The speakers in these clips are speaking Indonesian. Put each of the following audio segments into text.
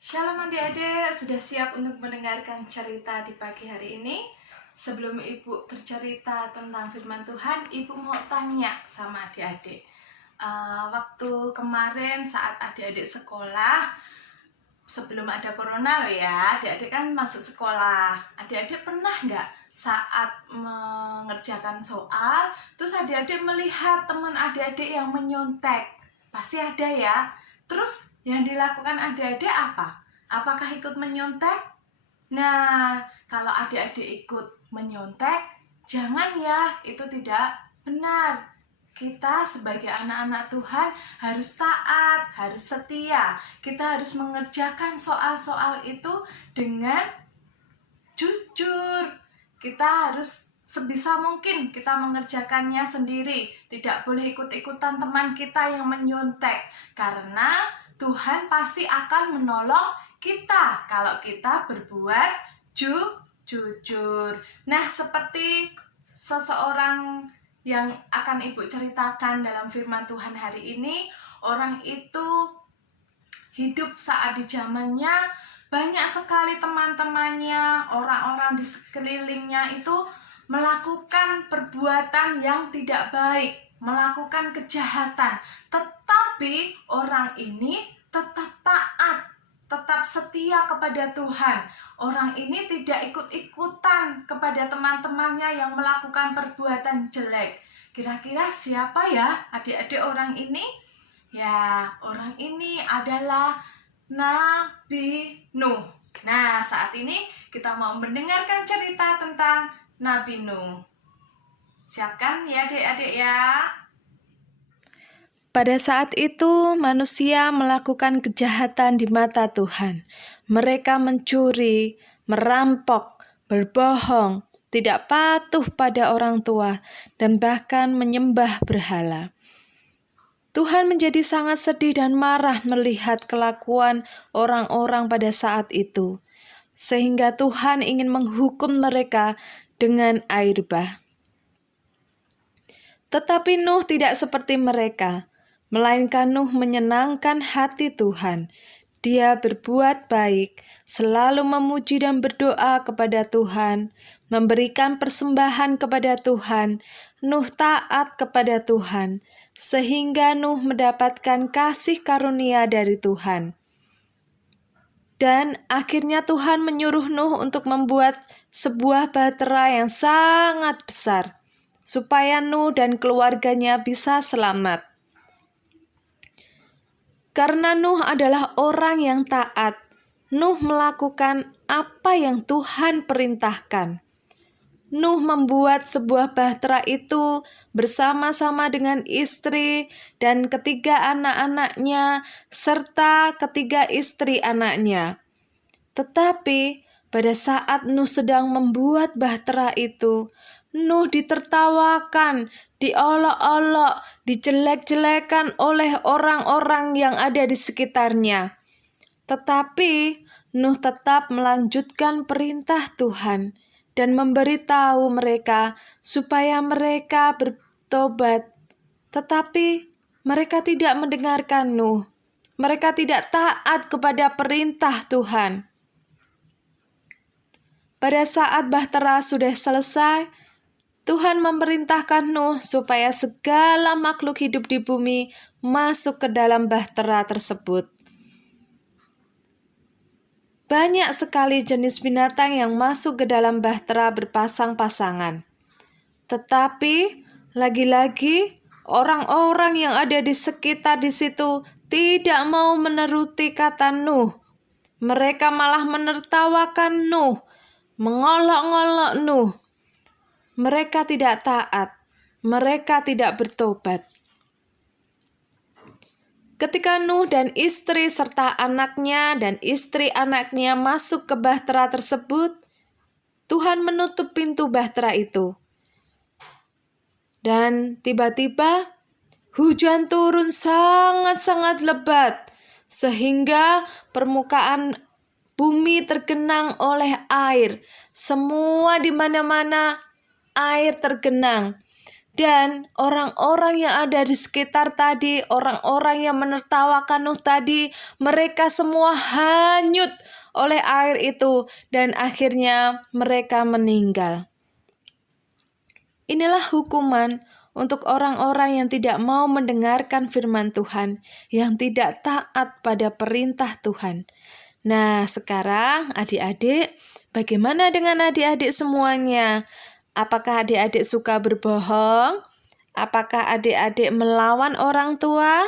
Shalom adik-adik, sudah siap untuk mendengarkan cerita di pagi hari ini? Sebelum Ibu bercerita tentang firman Tuhan, Ibu mau tanya sama adik-adik. Waktu kemarin saat adik-adik sekolah, sebelum ada corona loh ya, adik-adik kan masuk sekolah. Adik-adik pernah nggak saat mengerjakan soal, terus adik-adik melihat teman adik-adik yang menyontek? Pasti ada ya. Terus yang dilakukan adik-adik apa? Apakah ikut menyontek? Nah, kalau adik-adik ikut menyontek, jangan ya, itu tidak benar. Kita sebagai anak-anak Tuhan harus taat, harus setia. Kita harus mengerjakan soal-soal itu dengan jujur. Kita harus sebisa mungkin kita mengerjakannya sendiri. Tidak boleh ikut-ikutan teman kita yang menyontek. Karena Tuhan pasti akan menolong kita kalau kita berbuat jujur. Nah, seperti seseorang yang akan Ibu ceritakan dalam firman Tuhan hari ini, orang itu hidup saat di zamannya banyak sekali teman-temannya, orang-orang di sekelilingnya itu melakukan perbuatan yang tidak baik, melakukan kejahatan. Tetapi orang ini tetap taat, tetap setia kepada Tuhan. Orang ini tidak ikut-ikutan kepada teman-temannya yang melakukan perbuatan jelek. Kira-kira siapa ya adik-adik orang ini? Ya, orang ini adalah Nabi Nuh. Nah, saat ini kita mau mendengarkan cerita tentang Nabi Nuh. Siapkan ya adik-adik ya. Pada saat itu, manusia melakukan kejahatan di mata Tuhan. Mereka mencuri, merampok, berbohong, tidak patuh pada orang tua, dan bahkan menyembah berhala. Tuhan menjadi sangat sedih dan marah melihat kelakuan orang-orang pada saat itu, sehingga Tuhan ingin menghukum mereka dengan air bah. Tetapi Nuh tidak seperti mereka, melainkan Nuh menyenangkan hati Tuhan. Dia berbuat baik, selalu memuji dan berdoa kepada Tuhan, memberikan persembahan kepada Tuhan. Nuh taat kepada Tuhan, sehingga Nuh mendapatkan kasih karunia dari Tuhan. Dan akhirnya Tuhan menyuruh Nuh untuk membuat sebuah bahtera yang sangat besar, supaya Nuh dan keluarganya bisa selamat. Karena Nuh adalah orang yang taat, Nuh melakukan apa yang Tuhan perintahkan. Nuh membuat sebuah bahtera itu bersama-sama dengan istri dan ketiga anak-anaknya serta ketiga istri anaknya. Tetapi pada saat Nuh sedang membuat bahtera itu, Nuh ditertawakan, diolok-olok, dijelek-jelekan oleh orang-orang yang ada di sekitarnya. Tetapi Nuh tetap melanjutkan perintah Tuhan dan memberitahu mereka supaya mereka bertobat. Tetapi mereka tidak mendengarkan Nuh. Mereka tidak taat kepada perintah Tuhan. Pada saat bahtera sudah selesai, Tuhan memerintahkan Nuh supaya segala makhluk hidup di bumi masuk ke dalam bahtera tersebut. Banyak sekali jenis binatang yang masuk ke dalam bahtera berpasang-pasangan. Tetapi lagi-lagi orang-orang yang ada di sekitar di situ tidak mau menuruti kata Nuh. Mereka malah menertawakan Nuh, mengolok-ngolok Nuh. Mereka tidak taat, mereka tidak bertobat. Ketika Nuh dan istri serta anaknya dan istri anaknya masuk ke bahtera tersebut, Tuhan menutup pintu bahtera itu. Dan tiba-tiba hujan turun sangat-sangat lebat, sehingga permukaan bumi tergenang oleh air. Semua di mana-mana air tergenang. Dan orang-orang yang ada di sekitar tadi, orang-orang yang menertawakan Nuh tadi, mereka semua hanyut oleh air itu dan akhirnya mereka meninggal. Inilah hukuman untuk orang-orang yang tidak mau mendengarkan firman Tuhan, yang tidak taat pada perintah Tuhan. Nah, sekarang adik-adik, bagaimana dengan adik-adik semuanya? Apakah adik-adik suka berbohong? Apakah adik-adik melawan orang tua?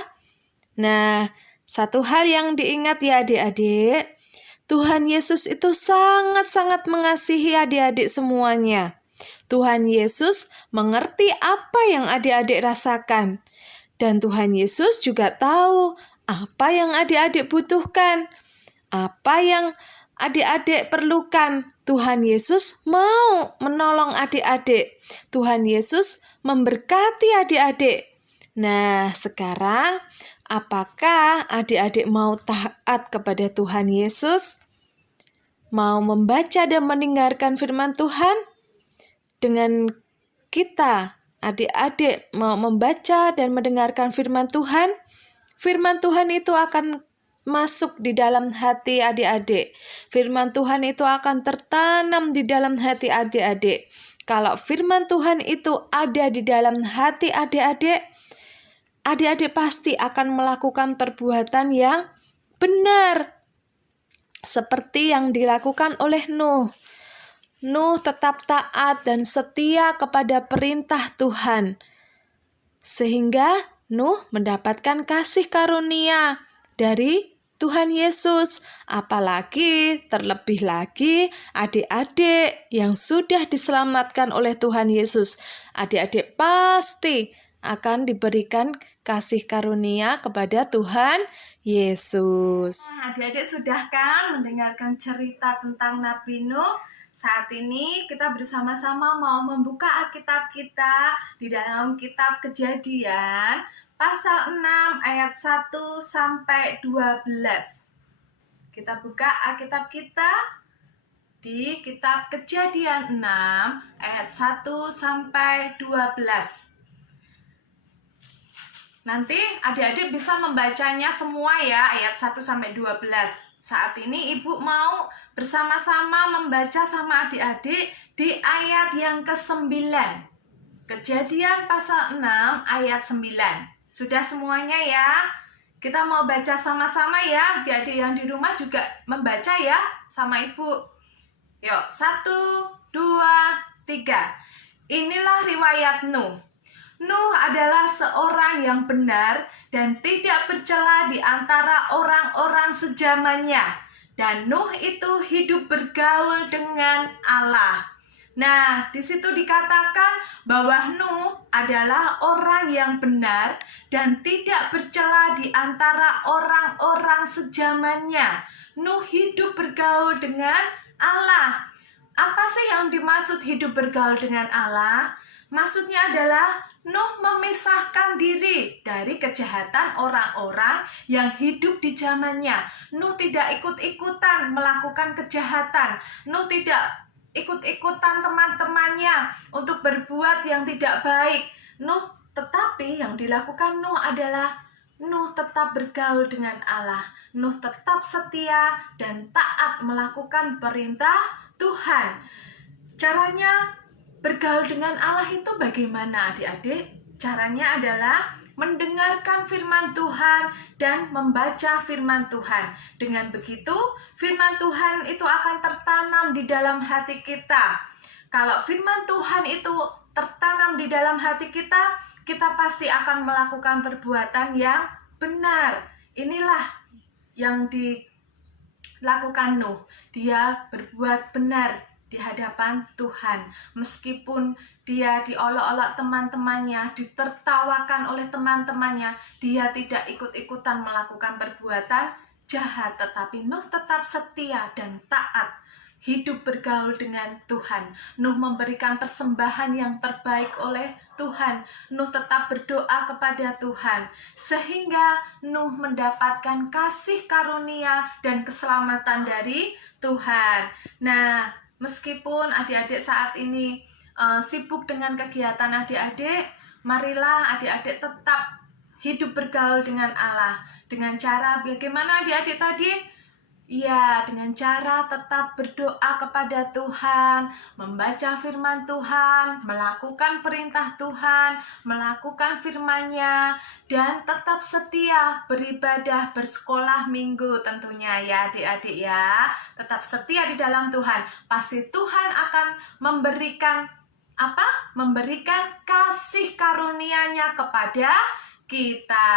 Nah, satu hal yang diingat ya adik-adik, Tuhan Yesus itu sangat-sangat mengasihi adik-adik semuanya. Tuhan Yesus mengerti apa yang adik-adik rasakan. Dan Tuhan Yesus juga tahu apa yang adik-adik butuhkan. Apa yang adik-adik perlukan. Tuhan Yesus mau menolong adik-adik. Tuhan Yesus memberkati adik-adik. Nah, sekarang apakah adik-adik mau taat kepada Tuhan Yesus? Mau membaca dan mendengarkan firman Tuhan? Dengan kita, adik-adik mau membaca dan mendengarkan firman Tuhan itu akan masuk di dalam hati adik-adik. Firman Tuhan itu akan tertanam di dalam hati adik-adik. Kalau firman Tuhan itu ada di dalam hati adik-adik, adik-adik pasti akan melakukan perbuatan yang benar. Seperti yang dilakukan oleh Nuh. Nuh tetap taat dan setia kepada perintah Tuhan. Sehingga Nuh mendapatkan kasih karunia dari Tuhan Yesus. Apalagi terlebih lagi adik-adik yang sudah diselamatkan oleh Tuhan Yesus. Adik-adik pasti akan diberikan kasih karunia kepada Tuhan Yesus. Nah, adik-adik sudah kan mendengarkan cerita tentang Nabi Nuh? Saat ini kita bersama-sama mau membuka Alkitab kita di dalam kitab Kejadian pasal 6 ayat 1 sampai 12. Kita buka Alkitab kita di kitab Kejadian 6 ayat 1 sampai 12. Nanti adik-adik bisa membacanya semua ya, ayat 1 sampai 12. Saat ini Ibu mau bersama-sama membaca sama adik-adik di ayat yang ke-9. Kejadian pasal 6 ayat 9. Sudah semuanya ya? Kita mau baca sama-sama ya. Adik-adik yang di rumah juga membaca ya sama Ibu. Yuk, 1, 2, 3. Inilah riwayat Nuh. Nuh adalah seorang yang benar dan tidak bercela di antara orang-orang sejamannya. Dan Nuh itu hidup bergaul dengan Allah. Nah, di situ dikatakan bahwa Nuh adalah orang yang benar dan tidak bercela di antara orang-orang sejamannya. Nuh hidup bergaul dengan Allah. Apa sih yang dimaksud hidup bergaul dengan Allah? Maksudnya adalah Nuh memisahkan diri dari kejahatan orang-orang yang hidup di zamannya. Nuh tidak ikut-ikutan melakukan kejahatan. Nuh tidak ikut-ikutan teman-temannya untuk berbuat yang tidak baik. Tetapi yang dilakukan Nuh adalah Nuh tetap bergaul dengan Allah. Nuh tetap setia dan taat melakukan perintah Tuhan. Caranya bergaul dengan Allah itu bagaimana adik-adik? Caranya adalah mendengarkan firman Tuhan dan membaca firman Tuhan. Dengan begitu, firman Tuhan itu akan tertanam di dalam hati kita. Kalau firman Tuhan itu tertanam di dalam hati kita, kita pasti akan melakukan perbuatan yang benar. Inilah yang dilakukan Nuh. Dia berbuat benar di hadapan Tuhan. Meskipun dia diolok-olok teman-temannya, ditertawakan oleh teman-temannya, dia tidak ikut-ikutan melakukan perbuatan jahat, tetapi Nuh tetap setia dan taat, hidup bergaul dengan Tuhan. Nuh memberikan persembahan yang terbaik oleh Tuhan. Nuh tetap berdoa kepada Tuhan, sehingga Nuh mendapatkan kasih karunia dan keselamatan dari Tuhan. Nah, meskipun adik-adik saat ini sibuk dengan kegiatan adik-adik, Marilah adik-adik tetap hidup bergaul dengan Allah. Dengan cara bagaimana adik-adik tadi? Ya, dengan cara tetap berdoa kepada Tuhan, membaca firman Tuhan, melakukan perintah Tuhan, melakukan firman-Nya, dan tetap setia beribadah, bersekolah minggu tentunya ya adik-adik ya. Tetap setia di dalam Tuhan. Pasti Tuhan akan memberikan apa? Memberikan kasih karunia-Nya kepada kita.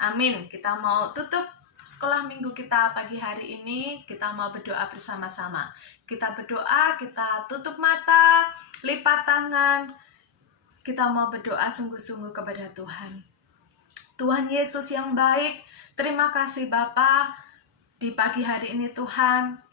Amin. Kita mau tutup sekolah minggu kita pagi hari ini. Kita mau berdoa bersama-sama. Kita berdoa, kita tutup mata, lipat tangan. Kita mau berdoa sungguh-sungguh kepada Tuhan. Tuhan Yesus yang baik, terima kasih Bapa. Di pagi hari ini Tuhan,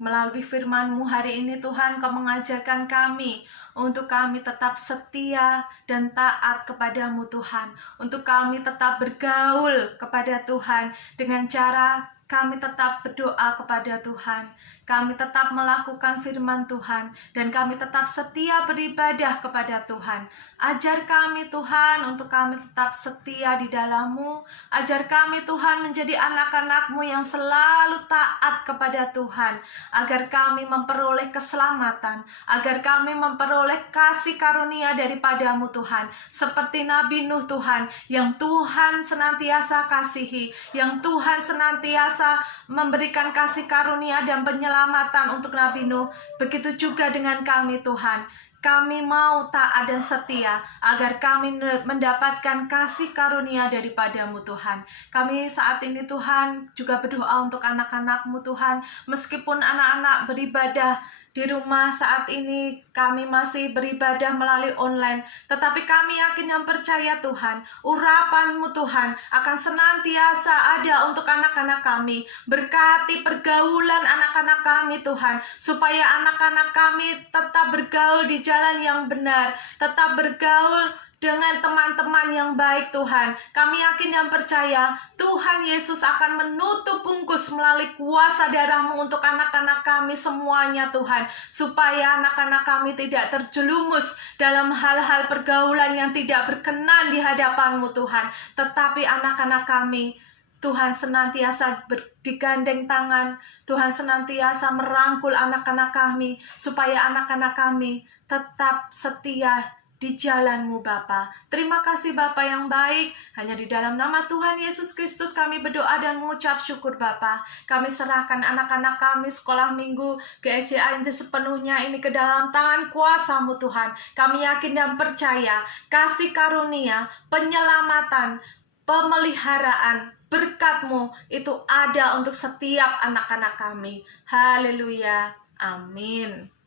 melalui firman-Mu hari ini Tuhan, Kau mengajarkan kami untuk kami tetap setia dan taat kepadamu Tuhan. Untuk kami tetap bergaul kepada Tuhan dengan cara kami tetap berdoa kepada Tuhan. Kami tetap melakukan firman Tuhan dan kami tetap setia beribadah kepada Tuhan. Ajar kami Tuhan untuk kami tetap setia di dalam-Mu. Ajar kami Tuhan menjadi anak-anak-Mu yang selalu taat kepada Tuhan. Agar kami memperoleh keselamatan. Agar kami memperoleh kasih karunia daripada-Mu Tuhan. Seperti Nabi Nuh Tuhan, yang Tuhan senantiasa kasihi. Yang Tuhan senantiasa memberikan kasih karunia dan penyelamatan untuk Nabi Nuh. Begitu juga dengan kami Tuhan. Kami mau taat dan setia agar kami mendapatkan kasih karunia daripada-Mu Tuhan. Kami saat ini Tuhan juga berdoa untuk anak-anak-Mu Tuhan. Meskipun anak-anak beribadah di rumah saat ini, kami masih beribadah melalui online, tetapi kami yakin dan percaya Tuhan, urapan-Mu Tuhan akan senantiasa ada untuk anak-anak kami. Berkati pergaulan anak-anak kami Tuhan, supaya anak-anak kami tetap bergaul di jalan yang benar, tetap bergaul dengan teman-teman yang baik Tuhan. Kami yakin dan percaya Tuhan Yesus akan menutup bungkus melalui kuasa darah-Mu untuk anak-anak kami semuanya Tuhan. Supaya anak-anak kami tidak terjerumus dalam hal-hal pergaulan yang tidak berkenan di hadapan-Mu Tuhan. Tetapi anak-anak kami Tuhan senantiasa digandeng tangan. Tuhan senantiasa merangkul anak-anak kami. Supaya anak-anak kami tetap setia di jalan-Mu Bapa. Terima kasih Bapa yang baik. Hanya di dalam nama Tuhan Yesus Kristus kami berdoa dan mengucap syukur Bapa. Kami serahkan anak-anak kami sekolah minggu GSCA sepenuhnya ini ke dalam tangan kuasa-Mu Tuhan. Kami yakin dan percaya kasih karunia, penyelamatan, pemeliharaan, berkat-Mu itu ada untuk setiap anak-anak kami. Haleluya. Amin.